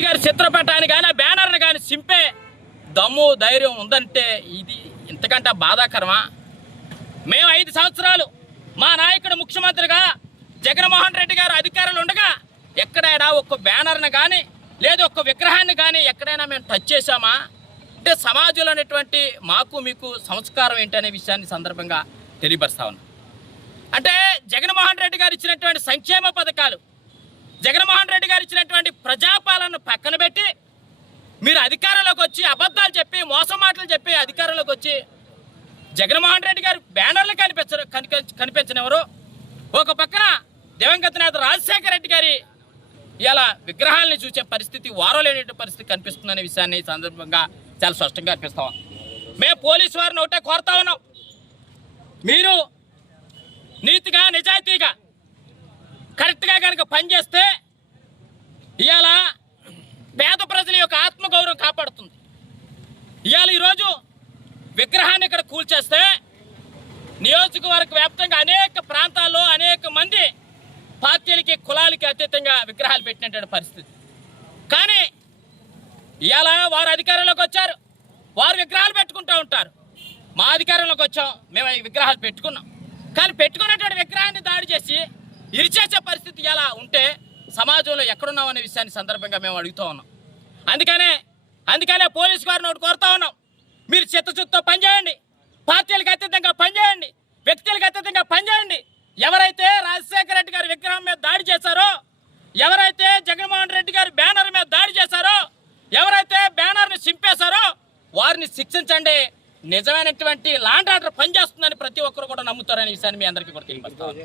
గారి చిత్రపటాన్ని కానీ బ్యానర్ని కానీ చింపే దమ్ము ధైర్యం ఉందంటే ఇది ఇంతకంటే బాధాకరమా? మేము 5 సంవత్సరాలు మా నాయకుడు ముఖ్యమంత్రిగా జగన్మోహన్ రెడ్డి గారు అధికారులు ఉండగా ఎక్కడైనా ఒక్క బ్యానర్ని కానీ లేదా ఒక్క విగ్రహాన్ని కానీ ఎక్కడైనా మేము టచ్ చేశామా? అంటే సమాజంలో ఉన్నటువంటి మాకు మీకు సంస్కారం ఏంటనే విషయాన్ని సందర్భంగా తెలియపరుస్తా ఉన్నాం. అంటే జగన్మోహన్ రెడ్డి గారు ఇచ్చినటువంటి సంక్షేమ పథకాలు, జగన్మోహన్ రెడ్డి గారు ఇచ్చినటువంటి ప్రజాపాలనను పక్కన పెట్టి మీరు అధికారంలోకి వచ్చి అబద్ధాలు చెప్పి మోసం మాటలు చెప్పి అధికారంలోకి వచ్చి జగన్మోహన్ రెడ్డి గారు బ్యానర్లు కనిపించనివ్వరు. ఒక పక్కన దివంగత నేత రాజశేఖర రెడ్డి గారి ఇలా విగ్రహాలని చూసే పరిస్థితి వారలేని పరిస్థితి కనిపిస్తుందనే విషయాన్ని ఈ సందర్భంగా చాలా స్పష్టంగా అనిపిస్తా ఉన్నాం. మేము పోలీసు వారిని ఒకటే కోరుతా ఉన్నాం, మీరు నీతిగా నిజాయితీగా కరెక్ట్గా కనుక పనిచేస్తే ఇవాళ పేద ప్రజల యొక్క ఆత్మగౌరవం కాపాడుతుంది. ఇవాళ ఈరోజు విగ్రహాన్ని ఇక్కడ కూల్చేస్తే నియోజకవర్గ వ్యాప్తంగా అనేక ప్రాంతాల్లో అనేక మంది పార్టీలకి కులాలకి అతీతంగా విగ్రహాలు పెట్టినటువంటి పరిస్థితి. కానీ ఇవాళ వారు అధికారంలోకి వచ్చారు, వారు విగ్రహాలు పెట్టుకుంటూ ఉంటారు. మా అధికారంలోకి వచ్చాం, మేము ఈ విగ్రహాలు పెట్టుకున్నాం. కానీ పెట్టుకున్నటువంటి విగ్రహాన్ని దాడి చేసి ఇరిచేసే పరిస్థితి ఎలా ఉంటే సమాజంలో ఎక్కడున్నాం అనే విషయాన్ని సందర్భంగా మేము అడుగుతూ ఉన్నాం. అందుకనే పోలీసు వారిని ఒకటి కోరుతా ఉన్నాం, మీరు చిత్తశుద్ధితో పనిచేయండి, పార్టీలకు అతీతంగా పనిచేయండి, వ్యక్తులకు అతీతంగా పనిచేయండి. ఎవరైతే రాజశేఖర రెడ్డి గారి విగ్రహం మీద దాడి చేశారో, ఎవరైతే జగన్మోహన్ రెడ్డి గారి బ్యానర్ మీద దాడి చేశారో, ఎవరైతే బ్యానర్ని చింపేశారో వారిని శిక్షించండి. నిజమైనటువంటి లాండ్ ఆర్డర్ పనిచేస్తుందని ప్రతి ఒక్కరు కూడా నమ్ముతారనే విషయాన్ని మీ అందరికీ కూడా తెలియపరుస్తాను.